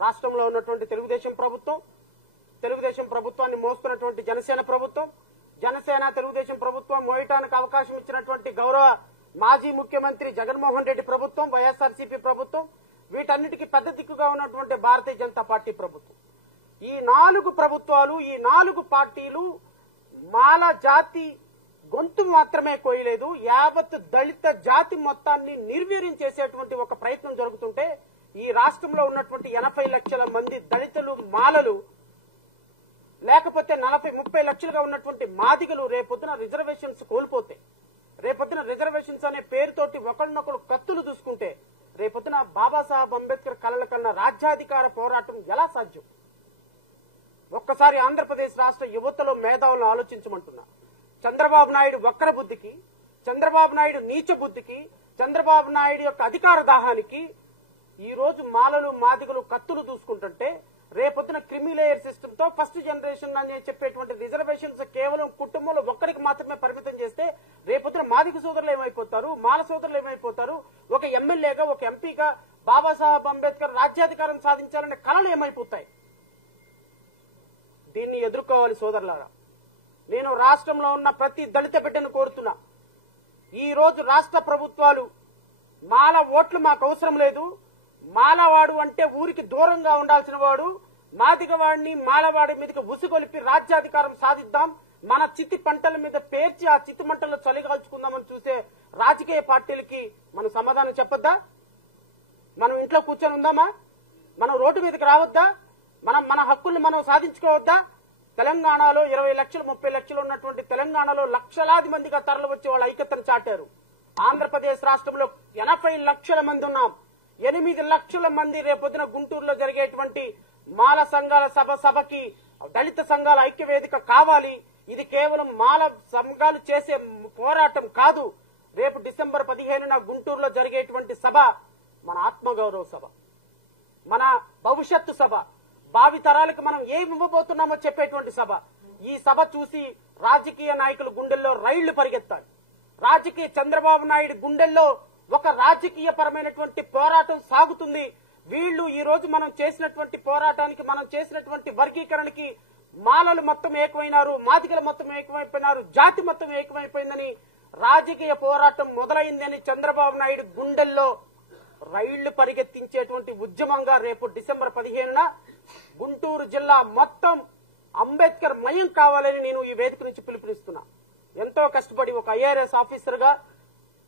రాష్ట్రంలో ఉన్నటువంటి తెలుగుదేశం ప్రభుత్వాన్ని మోస్తున్నటువంటి జనసేన ప్రభుత్వం, జనసేన తెలుగుదేశం ప్రభుత్వం మోయటానికి అవకాశం ఇచ్చినటువంటి గౌరవ మాజీ ముఖ్యమంత్రి జగన్మోహన్ రెడ్డి ప్రభుత్వం, వైఎస్ఆర్సీపీ ప్రభుత్వం, వీటన్నిటికీ పెద్ద దిక్కుగా ఉన్నటువంటి భారతీయ జనతా పార్టీ ప్రభుత్వం. ఈ 4 ప్రభుత్వాలు, ఈ 4 పార్టీలు మాల జాతి గొంతు మాత్రమే కోయలేదు, యావత్ దళిత జాతి మొత్తాన్ని నిర్వీర్యం చేసేటువంటి ఒక ప్రయత్నం జరుగుతుంటే ఈ రాష్ట్రంలో ఉన్నటువంటి 80 లక్షల మంది దళితులు, మాలలు, లేకపోతే 40-30 లక్షలుగా ఉన్నటువంటి మాదిగలు రేపొద్దున రిజర్వేషన్స్ కోల్పోతే, రేపొద్దున రిజర్వేషన్స్ అనే పేరుతోటి ఒకరినొకరు కత్తులు చూసుకుంటే రేపొద్దున బాబాసాహెబ్ అంబేద్కర్ కలల కన్నా రాజ్యాధికార పోరాటం ఎలా సాధ్యం? ఒక్కసారి ఆంధ్రప్రదేశ్ రాష్ట్ర యువతలో మేధావులను ఆలోచించమంటున్నా. చంద్రబాబు నాయుడు వక్ర బుద్ధికి, చంద్రబాబు నాయుడు నీచ బుద్ధికి, చంద్రబాబు నాయుడు యొక్క అధికార దాహానికి ఈ రోజు మాలలు, మాదిగలు కత్తులు దూసుకుంటుంటే రేపొద్దున క్రిమిలేయర్ సిస్టమ్ తో ఫస్ట్ జనరేషన్ అని చెప్పేటువంటి రిజర్వేషన్స్ కేవలం కుటుంబంలో ఒక్కరికి మాత్రమే పరిమితం చేస్తే రేపొద్దున మాదిగ సోదరులు ఏమైపోతారు, మాల సోదరులు ఏమైపోతారు, ఒక ఎమ్మెల్యేగా, ఒక ఎంపీగా బాబాసాహెబ్ అంబేద్కర్ రాజ్యాధికారం సాధించాలనే కలలు ఏమైపోతాయి? దీన్ని ఎదుర్కోవాలి సోదరులారా. నేను రాష్ట్రంలో ఉన్న ప్రతి దళిత బిడ్డను కోరుతున్నా, ఈ రోజు రాష్ట్ర ప్రభుత్వాలు మాల ఓట్లు మాకు అవసరం లేదు, మాలవాడు అంటే ఊరికి దూరంగా ఉండాల్సిన వాడు, మాదిగవాడిని మాలవాడి మీదకి ఉసుగొలిపి రాజ్యాధికారం సాధిద్దాం, మన చితి పంటల మీద పేర్చి ఆ చితి మంటల్లో చలిగాల్చుకుందామని చూసే రాజకీయ పార్టీలకి మనం సమాధానం చెప్పొద్దా? మనం ఇంట్లో కూర్చొని ఉందామా? మనం రోడ్డు మీదకి రావద్దా? మన హక్కుల్ని మనం సాధించుకోవద్దా? తెలంగాణలో 20 లక్షలు 30 లక్షలు ఉన్నటువంటి తెలంగాణలో లక్షలాది మందిగా తరలి వచ్చి వాళ్ళ ఐక్యతను చాటారు. ఆంధ్రప్రదేశ్ రాష్ట్రంలో 80 లక్షల మంది ఉన్నాం. 8 లక్షల మంది రేపొద్దున గుంటూరులో జరిగేటువంటి మాల సంఘాల సభకి దళిత సంఘాల ఐక్యవేదిక కావాలి. ఇది కేవలం మాల సంఘాలు చేసే పోరాటం కాదు. రేపు డిసెంబర్ 15న గుంటూరులో జరిగేటువంటి సభ మన ఆత్మగౌరవ సభ, మన భవిష్యత్తు సభ, భావి తరాలకు మనం ఏమి ఇవ్వబోతున్నామో చెప్పేటువంటి సభ. ఈ సభ చూసి రాజకీయ నాయకుల గుండెల్లో రైళ్లు పరిగెత్తాలి. చంద్రబాబు నాయుడు గుండెల్లో ఒక రాజకీయ పరమైనటువంటి పోరాటం సాగుతుంది. వీళ్లు ఈ రోజు మనం చేసినటువంటి పోరాటానికి, మనం చేసినటువంటి వర్గీకరణకి మాలలు మొత్తం ఏకమైనారు, మాదిగలు మొత్తం ఏకమైపోయినారు, జాతి మొత్తం ఏకమైపోయిందని రాజకీయ పోరాటం మొదలైందని చంద్రబాబు నాయుడు గుండెల్లో రైళ్లు పరిగెత్తించేటువంటి ఉద్యమంగా రేపు డిసెంబర్ 15న గుంటూరు జిల్లా మొత్తం అంబేద్కర్ మయం కావాలని నేను ఈ వేదిక నుంచి పిలుపునిస్తున్నా. ఎంతో కష్టపడి ఒక ఐఆర్ఎస్ ఆఫీసర్ గా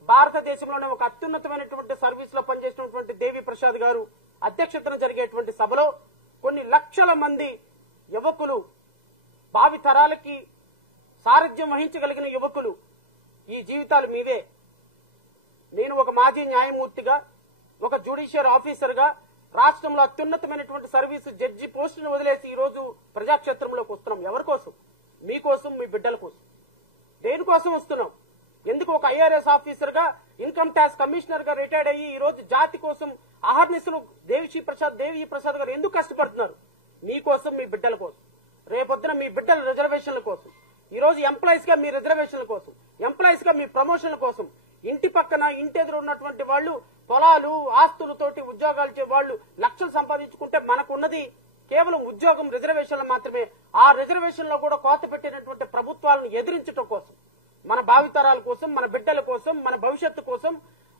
భారతదేశంలోనే ఒక అత్యున్నతమైనటువంటి సర్వీస్ లో పనిచేసినటువంటి దేవి ప్రసాద్ గారు అధ్యక్షతన జరిగేటువంటి సభలో కొన్ని లక్షల మంది యువకులు, భావి తరాలకి సారథ్యం వహించగలిగిన యువకులు, ఈ జీవితాలు మీవే. నేను ఒక మాజీ న్యాయమూర్తిగా, ఒక జ్యుడిషియల్ ఆఫీసర్ గా రాష్ట్రంలో అత్యున్నతమైనటువంటి సర్వీస్ జడ్జి పోస్టును వదిలేసి ఈ రోజు ప్రజాక్షేత్రంలోకి వస్తున్నాం. ఎవరి కోసం? మీకోసం, మీ బిడ్డల కోసం. దేనికోసం వస్తున్నాం? ఎందుకు ఒక ఐఆర్ఎస్ ఆఫీసర్ గా, ఇన్కమ్ ట్యాక్స్ కమిషనర్ గా రిటైర్డ్ అయ్యి ఈ రోజు జాతి కోసం అహర్నిశలు దేవి ప్రసాద్ గారు ఎందుకు కష్టపడుతున్నారు? మీకోసం, మీ బిడ్డల కోసం. రేపొద్దున మీ బిడ్డల రిజర్వేషన్ల కోసం, ఈ రోజు ఎంప్లాయీస్ గా మీ రిజర్వేషన్ల కోసం, ఎంప్లాయీస్ గా మీ ప్రమోషన్ల కోసం. ఇంటి పక్కన, ఇంటి ఎదురు ఉన్నటువంటి వాళ్ళు పొలాలు, ఆస్తులతోటి ఉద్యోగాలు చే వాళ్ళు లక్షలు సంపాదించుకుంటే మనకున్నది కేవలం ఉద్యోగం, రిజర్వేషన్లు మాత్రమే. ఆ రిజర్వేషన్ లో కూడా కోత పెట్టినటువంటి ప్రభుత్వాలను ఎదిరించడం కోసం, మన భావితరాల కోసం, మన బిడ్డల కోసం, మన భవిష్యత్తు కోసం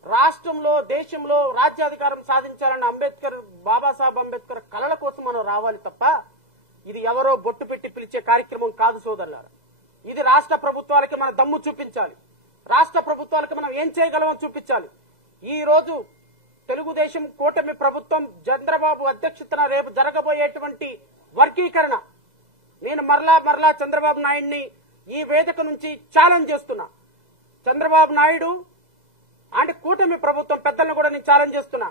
రాష్ట్రంలో, దేశంలో రాజ్యాధికారం సాధించాలన్న అంబేద్కర్, బాబాసాహెబ్ అంబేద్కర్ కలల కోసం మనం రావాలి తప్ప ఇది ఎవరో బొట్టు పెట్టి పిలిచే కార్యక్రమం కాదు సోదరులారా. ఇది రాష్ట్ర ప్రభుత్వాలకి మన దమ్ము చూపించాలి. రాష్ట్ర ప్రభుత్వాలకు మనం ఏం చేయగలమో చూపించాలి. ఈ రోజు తెలుగుదేశం కూటమి ప్రభుత్వం చంద్రబాబు అధ్యక్షతన రేపు జరగబోయేటువంటి వర్గీకరణ, నేను మరలా చంద్రబాబు నాయుడిని ఈ వేదిక నుంచి ఛాలెంజ్ చేస్తున్నా. చంద్రబాబు నాయుడు అంటే కూటమి ప్రభుత్వం పెద్దలను కూడా నేను ఛాలెంజ్ చేస్తున్నా.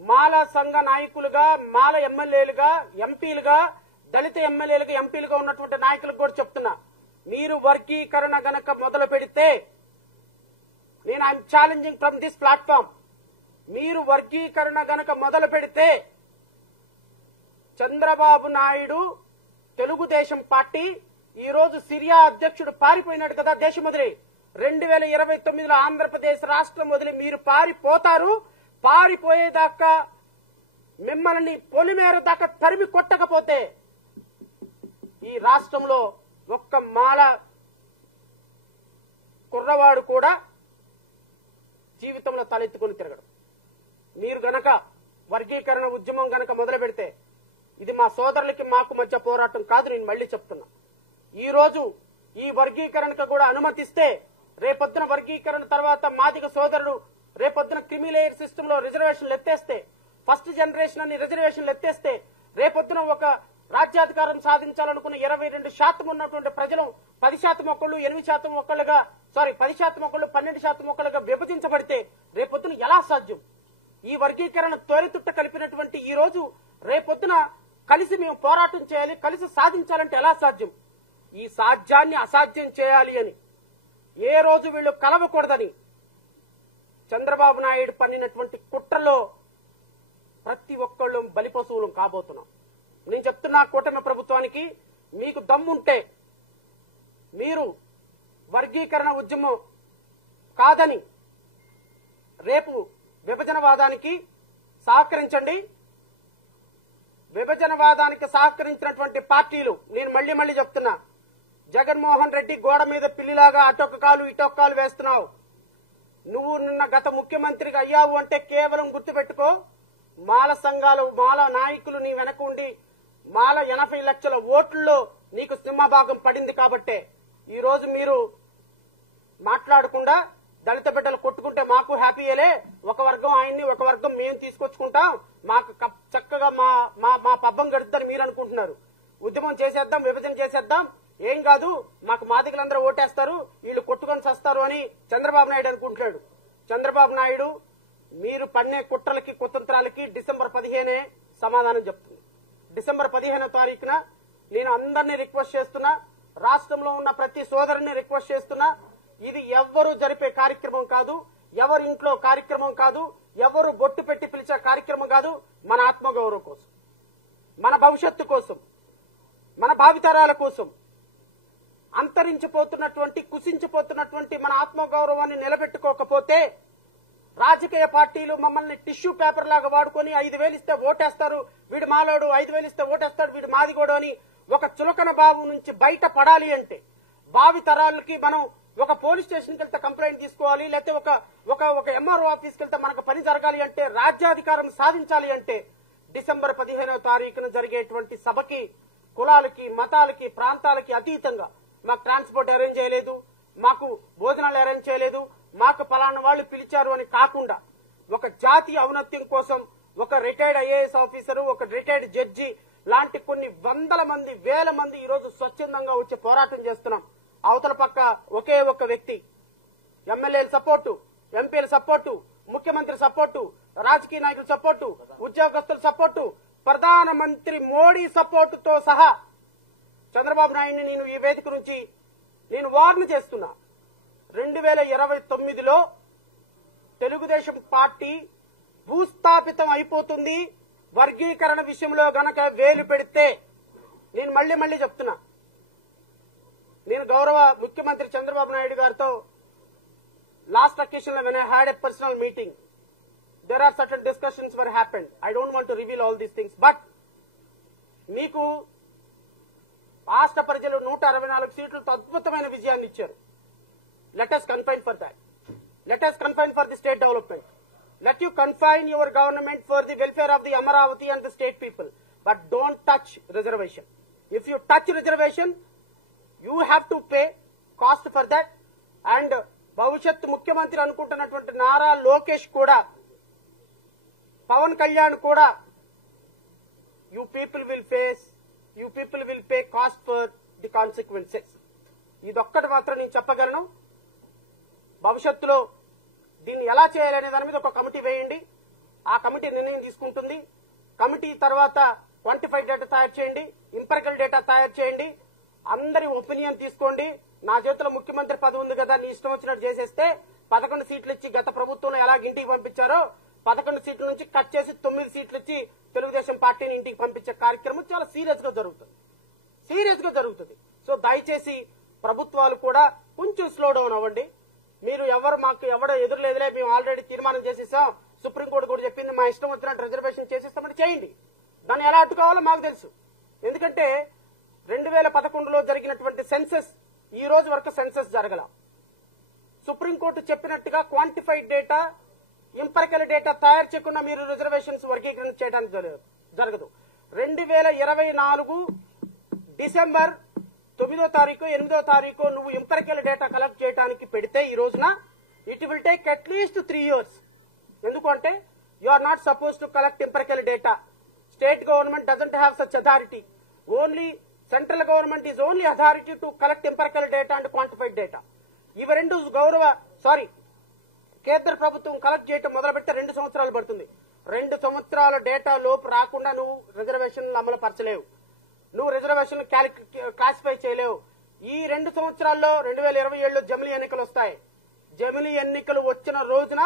మాల సంఘ నాయకులుగా, మాల ఎమ్మెల్యేలుగా, ఎంపీలుగా, దళిత ఎమ్మెల్యేలుగా, ఎంపీలుగా ఉన్నటువంటి నాయకులకు కూడా చెప్తున్నా, మీరు వర్గీకరణ గనక మొదలు పెడితే, నేను I'm challenging from this platform, మీరు వర్గీకరణ గనక మొదలు పెడితే చంద్రబాబు నాయుడు, తెలుగుదేశం పార్టీ ఈ రోజు సిరియా అధ్యక్షుడు పారిపోయినాడు కదా దేశం వదిలి. 2029లో ఆంధ్రప్రదేశ్ రాష్ట్రం వదిలి మీరు పారిపోతారు. పారిపోయేదాకా మిమ్మల్ని పొలిమేర దాకా తరిమి కొట్టకపోతే ఈ రాష్ట్రంలో ఒక్క మాల కుర్రవాడు కూడా జీవితంలో తలెత్తుకొని తిరగడం. మీరు గనక వర్గీకరణ ఉద్యమం గనక మొదలు పెడితే ఇది మా సోదరులకి మాకు మధ్య పోరాటం కాదు. నేను మళ్లీ చెప్తున్నా, ఈ రోజు ఈ వర్గీకరణకు కూడా అనుమతిస్తే రేపొద్దున వర్గీకరణ తర్వాత మాదిగ సోదరుడు రేపొద్దున క్రిమిలేయర్ సిస్టమ్ లో రిజర్వేషన్లు ఎత్తేస్తే, ఫస్ట్ జనరేషన్ అని రిజర్వేషన్లు ఎత్తేస్తే, రేపొద్దున ఒక రాజ్యాధికారం సాధించాలనుకున్న 22% ఉన్నటువంటి ప్రజలు 10% ఒకళ్ళు 8% ఒకళ్ళుగా 10% ఒకళ్ళు 12% ఒకళ్ళుగా విభజించబడితే రేపొద్దున ఎలా సాధ్యం? ఈ వర్గీకరణ తోరితుట్ట కలిపినటువంటి ఈ రోజు రేపొద్దున కలిసి మేము పోరాటం చేయాలి, కలిసి సాధించాలంటే ఎలా సాధ్యం? ఈ సాధ్యాన్ని అసాధ్యం చేయాలి అని ఏ రోజు వీళ్ళు కలవకూడదని చంద్రబాబు నాయుడు పన్నినటువంటి కుట్రలో ప్రతి ఒక్కళ్ళు బలిపశువులం కాబోతున్నాం. నేను చెప్తున్నా కూటమి ప్రభుత్వానికి, మీకు దమ్ముంటే మీరు వర్గీకరణ ఉద్యమం కాదని రేపు విభజనవాదానికి సహకరించండి. విభజనవాదానికి సహకరించినటువంటి పార్టీలు, నేను మళ్లీ చెప్తున్నా, జగన్మోహన్ రెడ్డి గోడ మీద పిల్లిలాగా అటొక్క కాలు ఇటొక్క కాలు వేస్తున్నావు. నువ్వు నిన్న గత ముఖ్యమంత్రిగా అయ్యావు అంటే కేవలం గుర్తుపెట్టుకో, మాల సంఘాలు మాల నాయకులు నీ వెనక ఉండి మాల 80 లక్షల ఓట్లలో నీకు సింహభాగం పడింది కాబట్టే ఈ రోజు మీరు మాట్లాడకుండా దళిత బిడ్డలు కొట్టుకుంటే మాకు హ్యాపీయేలే, ఒక వర్గం ఆయన్ని ఒక వర్గం మేము తీసుకొచ్చుకుంటాం, మాకు చక్కగా మా పబ్బం గడుద్దని మీరు అనుకుంటున్నారు. ఉద్యమం చేసేద్దాం, విభజన చేసేద్దాం, ఏం కాదు, మాకు మాదిగలందరూ ఓటేస్తారు, వీళ్ళు కొట్టుకొని చస్తారు అని చంద్రబాబు నాయుడు అనుకుంటున్నాడు. చంద్రబాబు నాయుడు మీరు పన్నే కుట్రలకి కుతంత్రాలకి డిసెంబర్ 15 సమాధానం చెప్తుంది. డిసెంబర్ 15వ తారీఖున నేను అందరినీ రిక్వెస్ట్ చేస్తున్నా, రాష్ట్రంలో ఉన్న ప్రతి సోదరుని రిక్వెస్ట్ చేస్తున్నా, ఇది ఎవ్వరూ జరిపే కార్యక్రమం కాదు, ఎవరి ఇంట్లో కార్యక్రమం కాదు, ఎవరు బొట్టు పెట్టి పిలిచే కార్యక్రమం కాదు. మన ఆత్మగౌరవం కోసం, మన భవిష్యత్తు కోసం, మన భావితరాల కోసం అంతరించిపోతున్నటువంటి కుసించిపోతున్నటువంటి మన ఆత్మగౌరవాన్ని నిలబెట్టుకోకపోతే రాజకీయ పార్టీలు మమ్మల్ని టిష్యూ పేపర్ లాగా వాడుకొని 5,000 ఇస్తే ఓటేస్తారు, వీడు మాలోడు, 5,000 ఇస్తే ఓటేస్తాడు, వీడు మాదిగోడు అని ఒక చులకన భావం నుంచి బయట పడాలి అంటే భావి తరాలకి మనం ఒక పోలీస్ స్టేషన్కి వెళ్తే కంప్లైంట్ తీసుకోవాలి, లేకపోతే ఒక ఎంఆర్ఓ ఆఫీస్కి వెళ్తే మనకు పని జరగాలి అంటే, రాజ్యాధికారం సాధించాలి అంటే డిసెంబర్ 15వ తారీఖున జరిగేటువంటి సభకి కులాలకి మతాలకి ప్రాంతాలకి అతీతంగా మాకు ట్రాన్స్పోర్ట్ అరేంజ్ చేయలేదు, మాకు భోజనాలు అరేంజ్ చేయలేదు, మాకు పలానా వాళ్ళు పిలిచారు అని కాకుండా ఒక జాతీయ ఔన్నత్యం కోసం ఒక రిటైర్డ్ ఐఏఎస్ ఆఫీసరు, ఒక రిటైర్డ్ జడ్జి లాంటి కొన్ని వందల మంది వేల మంది ఈ రోజు స్వచ్ఛందంగా వచ్చి పోరాటం చేస్తున్నాం. అవతల పక్క ఒకే ఒక వ్యక్తి ఎమ్మెల్యేల సపోర్టు, ఎంపీల సపోర్టు, ముఖ్యమంత్రి సపోర్టు, రాజకీయ నాయకుల సపోర్టు, ఉద్యోగస్తుల సపోర్టు, ప్రధానమంత్రి మోడీ సపోర్టుతో సహా చంద్రబాబు నాయుడిని నేను ఈ వేదిక నుంచి నేను వార్న్ చేస్తున్నా. 2029లో తెలుగుదేశం పార్టీ భూస్థాపితం అయిపోతుంది. వర్గీకరణ విషయంలో గనక వేలు పెడితే, నేను మళ్లీ చెప్తున్నా, నేను గౌరవ ముఖ్యమంత్రి చంద్రబాబు నాయుడు గారితో లాస్ట్ అకేషన్ లో when I had a personal meeting, there are certain discussions were happened. I don't want to reveal all these things, but మీకు రాష్ట్ర ప్రజలు 164 సీట్లతో అద్భుతమైన విజయాన్ని ఇచ్చారు. Let us confine for that. Let us confine for the state development. Let you confine your government for the welfare of the Amaravati and the state people. But don't touch reservation. If you touch reservation, you have to pay cost for that. And భవిష్యత్ ముఖ్యమంత్రి అనుకుంటున్నటువంటి నారా లోకేష్ కూడా, పవన్ కళ్యాణ్ కూడా, you people will pay cost for the consequences. ఇదొక్కటి మాత్రం నేను చెప్పగలను. భవిష్యత్తులో దీన్ని ఎలా చేయాలనే దాని మీద ఒక కమిటీ వేయండి, ఆ కమిటీ నిర్ణయం తీసుకుంటుంది. కమిటీ తర్వాత క్వాంటిఫైడ్ డేటా తయారు చేయండి, ఇంపెరికల్ డేటా తయారు చేయండి, అందరి ఒపీనియన్ తీసుకోండి. నా చేతిలో ముఖ్యమంత్రి పదవి ఉంది కదా, నీ ఇష్టం వచ్చినట్టు చేసేస్తే 11 సీట్లు ఇచ్చి గత ప్రభుత్వంలో ఎలాగ ఇంటికి పంపించారో 11 సీట్ల నుంచి కట్ చేసి 9 సీట్లు ఇచ్చి తెలుగుదేశం పార్టీని ఇంటికి పంపించే కార్యక్రమం చాలా సీరియస్ గా జరుగుతుంది. సో దయచేసి ప్రభుత్వాలు కూడా కొంచెం స్లో డౌన్ అవ్వండి. మీరు మాకు ఎవడో ఎదురులేదులే, మేము ఆల్రెడీ తీర్మానం చేసేసాం, సుప్రీంకోర్టు కూడా చెప్పింది మా ఇష్టం వచ్చినట్టు రిజర్వేషన్ చేసేస్తామని చేయండి. దాన్ని ఎలా అడ్డుకోవాలో మాకు తెలుసు. ఎందుకంటే 2011లో జరిగినటువంటి సెన్సస్ ఈ రోజు వరకు సెన్సస్ జరగల. సుప్రీంకోర్టు చెప్పినట్టుగా క్వాంటిఫైడ్ డేటా, ఇంపరికల్ డేటా తయారు చేయకుండా మీరు రిజర్వేషన్స్ వర్గీకరణ చేయడానికి జరగదు. 2024 డిసెంబర్ 9వ తారీఖు 8వ తారీఖు నువ్వు ఇంపరికల్ డేటా కలెక్ట్ చేయడానికి పెడితే ఈ రోజున it will take at least 3 years. ఎందుకంటే you are not suppose to collect empirical data. State government doesn't have such authority. Only central government is only authority to collect empirical data and quantified data. ఇవి రెండు కేంద్ర ప్రభుత్వం collect చేయడం మొదలుపెట్టి 2 సంవత్సరాలు పడుతుంది. 2 సంవత్సరాల డేటా లోపు రాకుండా నువ్వు రిజర్వేషన్లు అమలు పరచలేవు, నువ్వు రిజర్వేషన్లు క్లాసిఫై చేయలేవు. ఈ 2 సంవత్సరాల్లో 2027లో జమిలీ ఎన్నికలు వస్తాయి. జమిలీ ఎన్నికలు వచ్చిన రోజున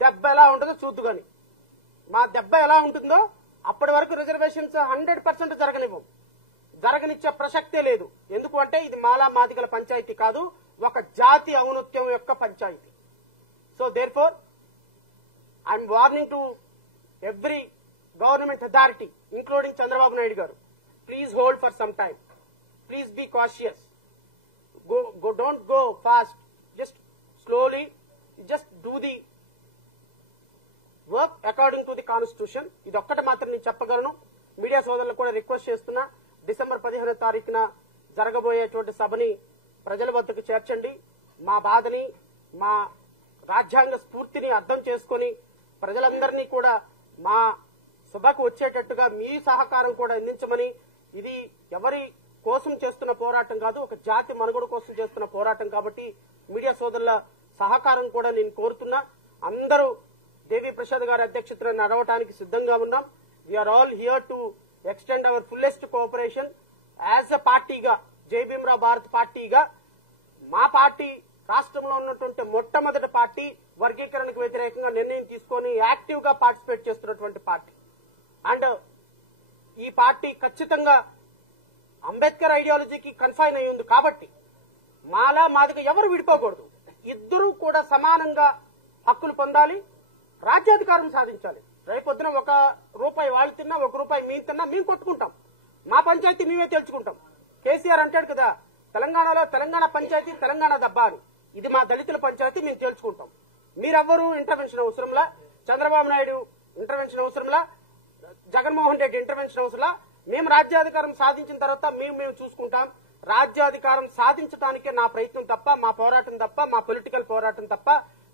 దెబ్బ ఎలా ఉంటుందో చూద్దు గాని. మా దెబ్బ ఎలా ఉంటుందో అప్పటి వరకు రిజర్వేషన్స్ 100% జరగనిచ్చే ప్రసక్తే లేదు. ఎందుకు అంటే ఇది మాలా మాదిగల పంచాయతీ కాదు, ఒక జాతి ఔన్నత్యం యొక్క panchayat. So therefore I'm warning to every government authority including Chandrababu Naidu garu, please hold for some time, please be cautious, don't go fast, just slowly, just do the work according to the constitution. ఇది ఒక్కటి మాత్రం నేను చెప్పగలను. మీడియా సోదరులకు కూడా request చేస్తున్నా, December 15వ తారీఖున జరగబోయేటువంటి సభని ప్రజల వద్దకు చేర్చండి. మా బాధని, మా రాజ్యాంగ స్ఫూర్తిని అర్థం చేసుకుని ప్రజలందరినీ కూడా మా సభకు వచ్చేటట్టుగా మీ సహకారం కూడా అందించమని. ఇది ఎవరి కోసం చేస్తున్న పోరాటం కాదు, ఒక జాతి మనుగడ కోసం చేస్తున్న పోరాటం కాబట్టి మీడియా సోదరుల సహకారం కూడా నేను కోరుతున్నా. అందరూ దేవి ప్రసాద్ గారి అధ్యక్షతన నడవటానికి సిద్ధంగా ఉన్నాం. We are all here to extend our fullest cooperation as a పార్టీగా, జై భీమ్రావ్ భారత్ పార్టీగా. మా పార్టీ రాష్ట్రంలో ఉన్నటువంటి మొట్టమొదటి పార్టీ వర్గీకరణకు వ్యతిరేకంగా నిర్ణయం తీసుకొని యాక్టివ్ గా పార్టిసిపేట్ చేస్తున్నటువంటి పార్టీ. అండ్ ఈ పార్టీ ఖచ్చితంగా అంబేద్కర్ ఐడియాలజీకి కన్ఫైన్ అయి ఉంది కాబట్టి మాలా మాదిగ ఎవరు విడిపోకూడదు. ఇద్దరూ కూడా సమానంగా హక్కులు పొందాలి, రాజ్యాధికారం సాధించాలి. రేపొద్దున ₹1 వాళ్ళు తిన్నా ₹1 మేము తిన్నా మేము కొట్టుకుంటాం, మా పంచాయతీ మేమే తెలుసుకుంటాం. కేసీఆర్ అంటాడు కదా, తెలంగాణలో తెలంగాణ పంచాయతీ తెలంగాణ దబ్బా అని. ఇది మా దళితుల పంచాయతీ, మేము తెలుసుకుంటాం. మీరెవ్వరూ ఇంటర్వెన్షన్ అవసరంలా, చంద్రబాబు నాయుడు ఇంటర్వెన్షన్ అవసరంలా, జగన్మోహన్ రెడ్డి ఇంటర్వెన్షన్ అవసరంలా. మేము రాజ్యాధికారం సాధించిన తర్వాత మేము చూసుకుంటాం. రాజ్యాధికారం సాధించడానికే నా ప్రయత్నం తప్ప, మా పోరాటం తప్ప, మా పొలిటికల్ పోరాటం తప్ప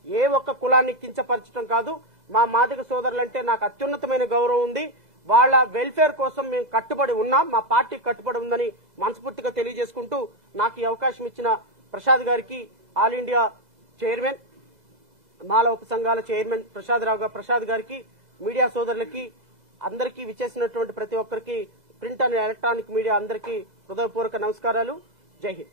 ఏ ఒక్క కులాన్ని కించపరచడం కాదు. మా మాదిగ సోదరులంటే నాకు అత్యున్నతమైన గౌరవం ఉంది. వాళ్ళ వెల్ఫేర్ కోసం మేము కట్టుబడి ఉన్నాం, మా పార్టీ కట్టుబడి ఉందని మనస్ఫూర్తిగా తెలియజేసుకుంటూ నాకు ఈ అవకాశం ఇచ్చిన ప్రసాద్ గారికి, ఆల్ ఇండియా చైర్మన్, మాల ఉపసంఘాల చైర్మన్ ప్రసాద్ గారికి, మీడియా సోదరులకి అందరికీ విచ్చేసినటువంటి ప్రతి ఒక్కరికి, ప్రింట్ అండ్ ఎలక్ట్రానిక్ మీడియా అందరికీ హృదయపూర్వక నమస్కారాలు. జై హింద్.